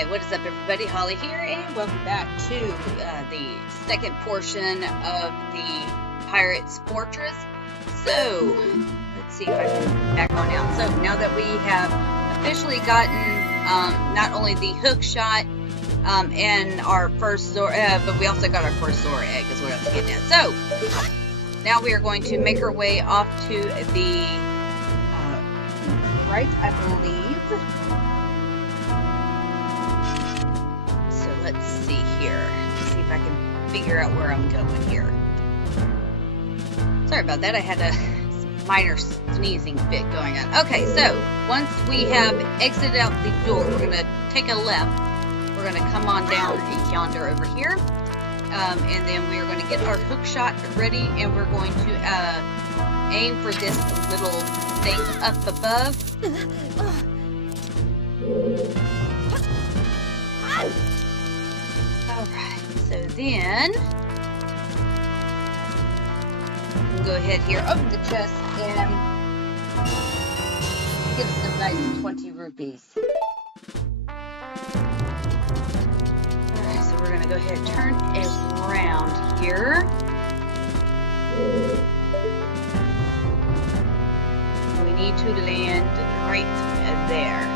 Alright, what is up everybody? Holly here, and welcome back to the second portion of the Pirate's Fortress. So, let's see if I can back on out. So, now that we have officially gotten not only the hook shot and our first Zora, but we also got our first Zora egg is what I was getting at. So, now we are going to make our way off to the right, I believe. Let's see here. Let's see if I can figure out where I'm going here. Sorry about that. I had a minor sneezing fit going on. Okay, so once we have exited out the door, we're going to take a left. We're going to come on down yonder over here. And then we're going to get our hook shot ready. And we're going to aim for this little thing up above. Alright, so then we'll go ahead here, open the chest, and get us some nice 20 rupees. Alright, so we're going to go ahead and turn it around here. We need to land right there.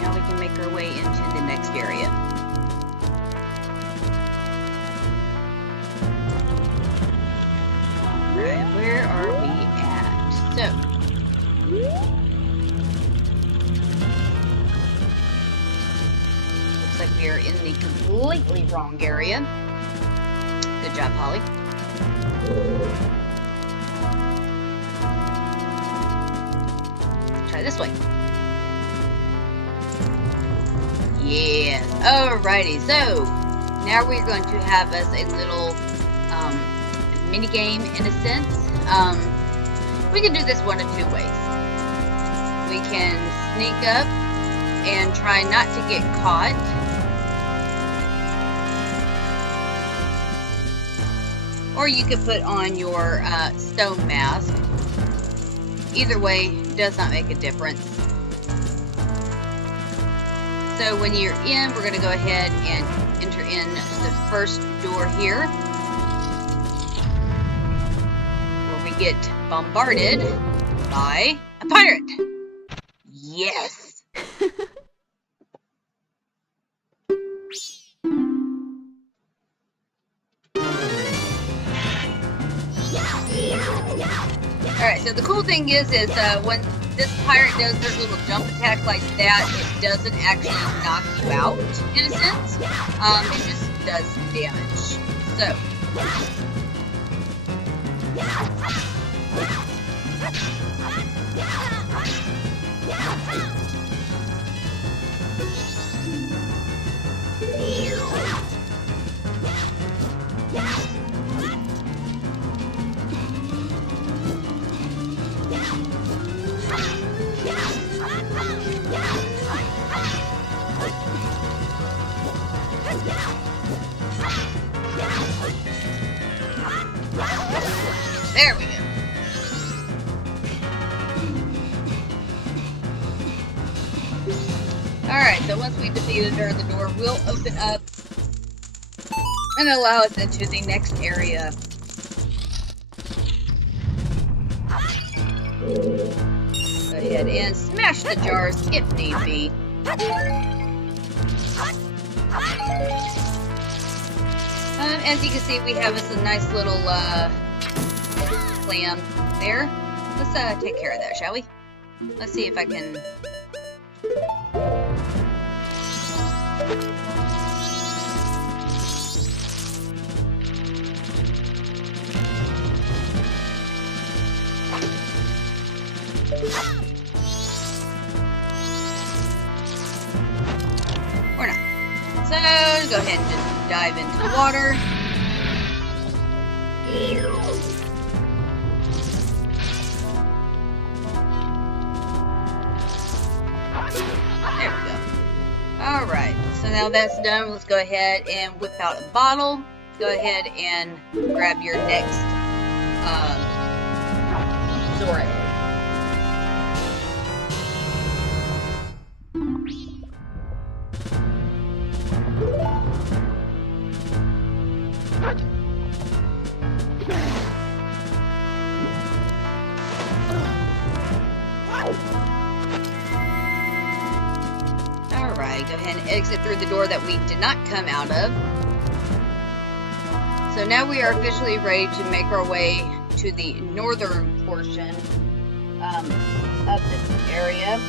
Now we can make our way into the next area. Alright, where are we at? So, looks like we are in the completely wrong area. Good job, Holly. Try this way. Yes. Alrighty. So now we're going to have us a little mini game in a sense. We can do this one of two ways. We can sneak up and try not to get caught. Or you could put on your stone mask. Either way does not make a difference. So when you're in, we're going to go ahead and enter in the first door here, where we get bombarded by a pirate. Yes! Alright, so the cool thing is when this pirate does their little jump attack like that, it doesn't actually knock you out, in a sense. It just does some damage. So. There we go. Alright, so once we defeated her, the door will open up and allow us into the next area. Go ahead and smash the jars if need be. As you can see, we have us a nice little plan there. Let's take care of that, shall we? Let's see if I can. Or not. So, go ahead and just dive into the water. Alright, so now that's done, let's go ahead and whip out a bottle. Go ahead and grab your next Zora egg. Alright, go ahead and exit through the door that we did not come out of. So now we are officially ready to make our way to the northern portion of this area.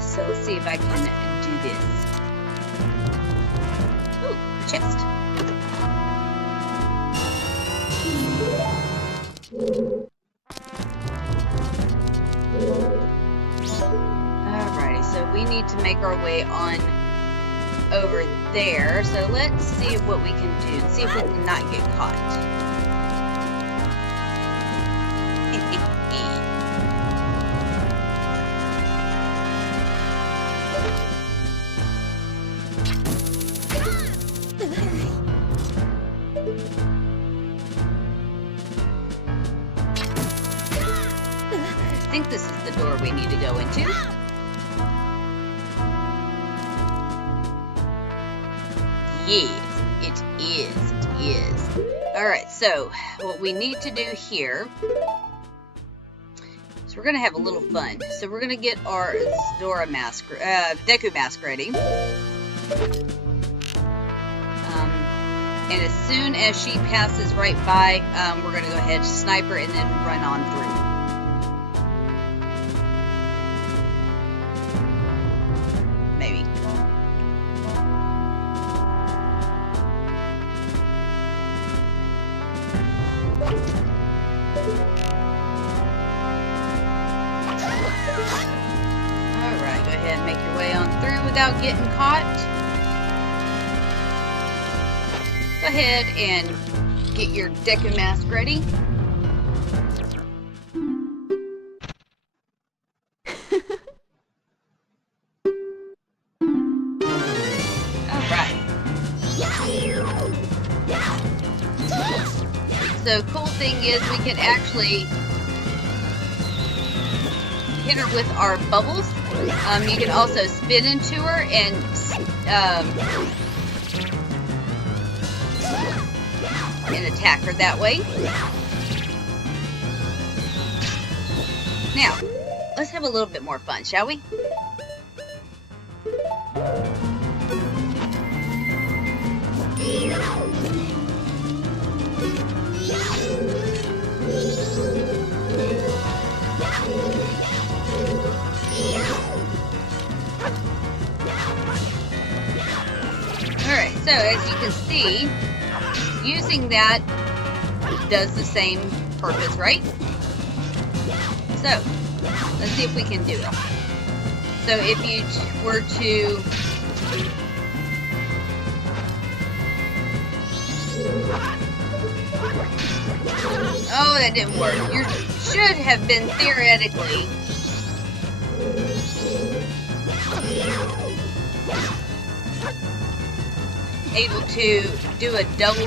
So let's see if I can do this. Ooh, a chest. Alrighty, so we need to make our way on over there. So let's see what we can do. See if we can not get caught. I think this is the door we need to go into. Yes, it is. It is. Alright, so what we need to do here is we're going to have a little fun. So we're going to get our Zora mask, Deku mask ready. And as soon as she passes right by, we're going to go ahead, snipe her, and then run on through. Maybe. Alright, go ahead and make your way on through without getting caught. Go ahead and get your Deku mask ready. Alright. So cool thing is we can actually hit her with our bubbles. You can also spin into her and attack her that way. Now, let's have a little bit more fun, shall we? Alright, so as you can see, using that does the same purpose, right? So, let's see if we can do it. So if you were to oh, that didn't work. You should have been theoretically able to do a double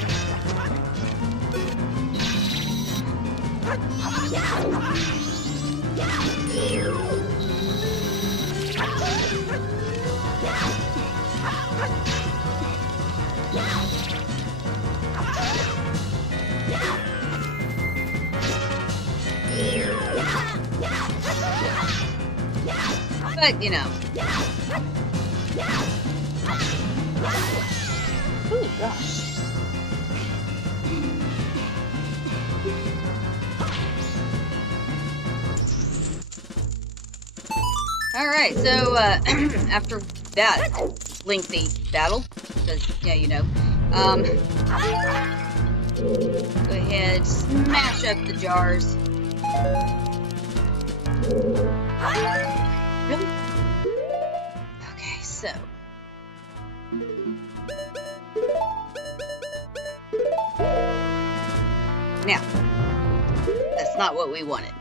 but you know. Oh gosh. Alright, so after that lengthy battle, because yeah, you know, go ahead, smash up the jars. Really? Okay, so now, that's not what we wanted.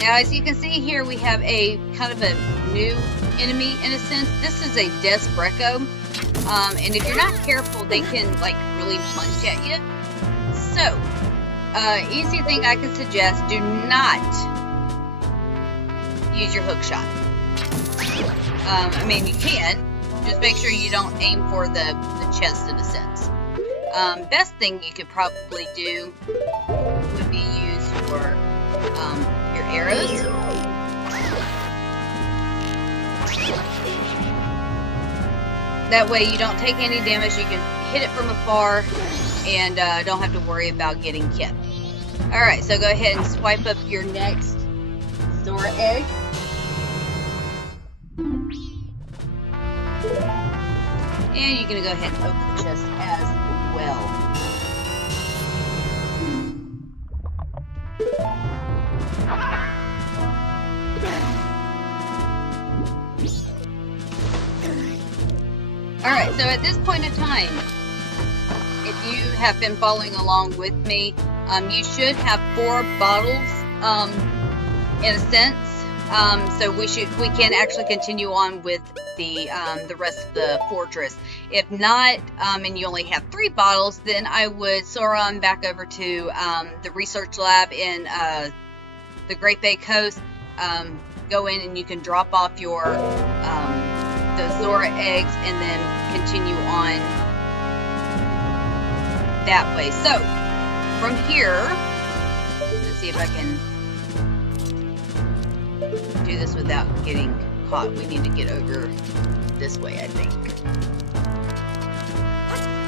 Now, as you can see here, we have a kind of a new enemy in a sense. This is a Desbreco, and if you're not careful, they can like really lunge at you. So, easy thing I could suggest: do not use your hook shot. I mean, you can, just make sure you don't aim for the chest in a sense. Best thing you could probably do would be use your arrows. That way you don't take any damage, you can hit it from afar and don't have to worry about getting hit. Alright, so go ahead and swipe up your next Zora egg. And you're going to go ahead and open the chest as well. Alright, so at this point in time, if you have been following along with me, you should have 4 bottles, in a sense. So we can actually continue on with the rest of the fortress. If not, and you only have 3 bottles, then I would soar on back over to the research lab in the Great Bay Coast. Go in and you can drop off your those Zora eggs and then continue on that way. So from here, let's see if I can do this without getting caught. We need to get over this way, I think.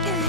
Yeah.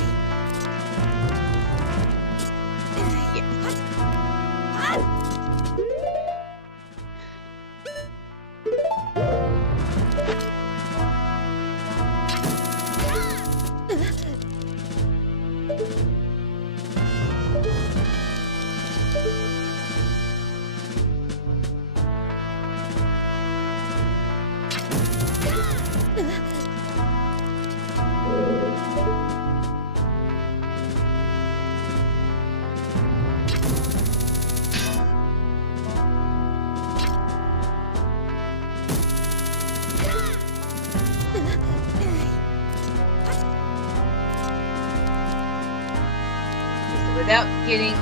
Without getting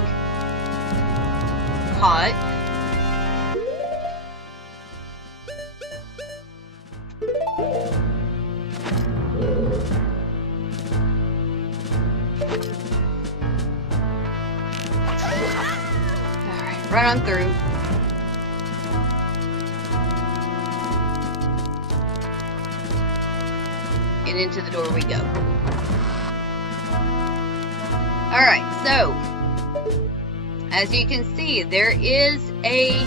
caught. Alright, run on through. And into the door we go. Alright, so, as you can see, there is a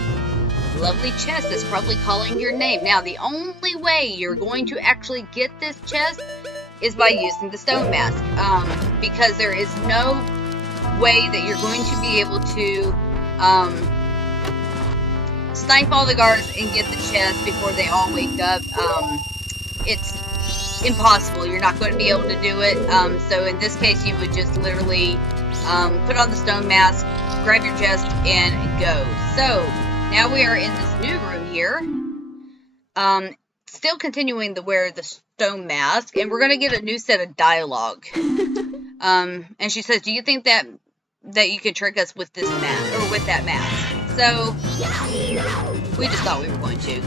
lovely chest that's probably calling your name. Now, the only way you're going to actually get this chest is by using the stone mask, because there is no way that you're going to be able to snipe all the guards and get the chest before they all wake up. It's impossible. You're not going to be able to do it. So in this case, you would just literally put on the stone mask, grab your chest, and go. So now we are in this new room here. Still continuing to wear the stone mask, and we're going to get a new set of dialogue. And she says, "Do you think that you can trick us with this mask or with that mask?" So we just thought we were going to.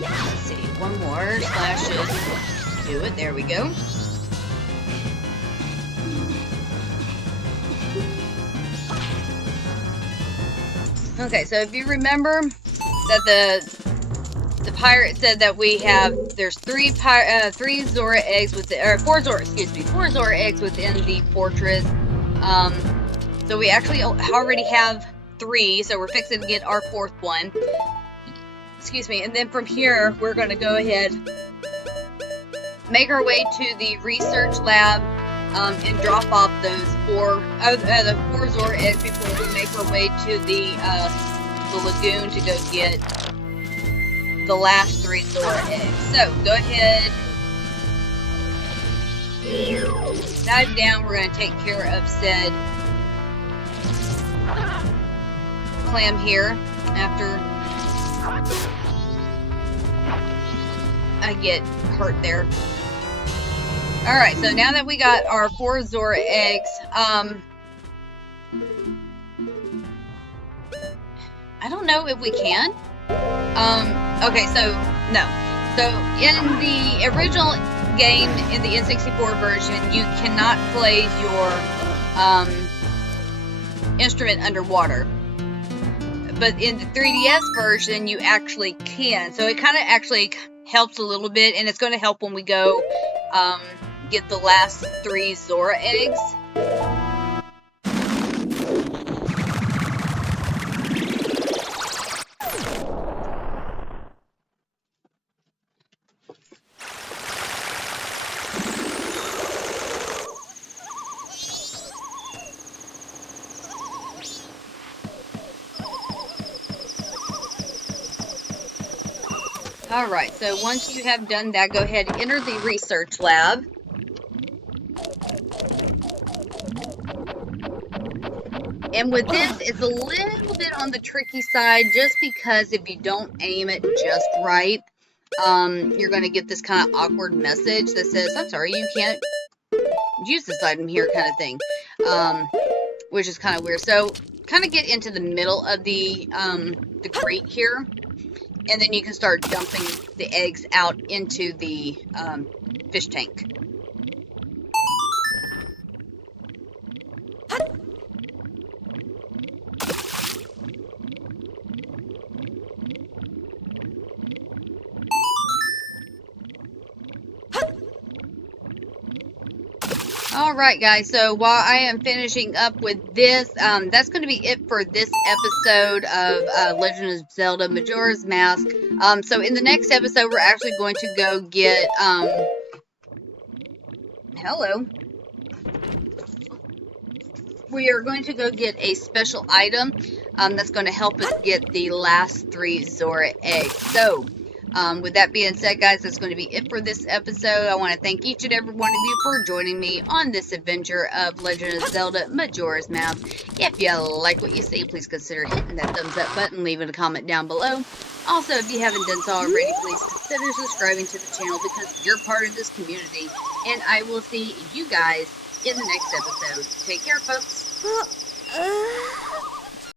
Let's see, one more slash should do it. There we go. Okay, so if you remember that the pirate said that there's 3 Zora eggs within, or 4 Zora eggs within the fortress. So we actually already have 3, so we're fixing to get our 4th one. Excuse me, and then from here, we're going to go ahead, make our way to the research lab, and drop off those 4 Zora eggs before we make our way to the lagoon to go get the last 3 Zora eggs. So, go ahead Dive down, we're going to take care of said clam here after I get hurt there. Alright, so now that we got our 4 Zora eggs, I don't know if we can. Okay, so, no. So, in the original game, in the N64 version, you cannot play your instrument underwater. But in the 3DS version, you actually can. So it kind of actually helps a little bit, and it's going to help when we go get the last 3 Zora eggs. Alright, so once you have done that, go ahead and enter the research lab. And with this, it's a little bit on the tricky side, just because if you don't aim it just right, you're going to get this kind of awkward message that says, I'm sorry, you can't use this item here, kind of thing, which is kind of weird. So, kind of get into the middle of the crate here, and then you can start dumping the eggs out into the fish tank. Alright guys, so while I am finishing up with this, that's going to be it for this episode of Legend of Zelda Majora's Mask. So in the next episode, we're actually going to go get, hello. We are going to go get a special item that's going to help us get the last 3 Zora eggs. So, with that being said, guys, that's going to be it for this episode. I want to thank each and every one of you for joining me on this adventure of Legend of Zelda Majora's Mask. If you like what you see, please consider hitting that thumbs up button, leaving a comment down below. Also, if you haven't done so already, please consider subscribing to the channel because you're part of this community. And I will see you guys in the next episode. Take care, folks.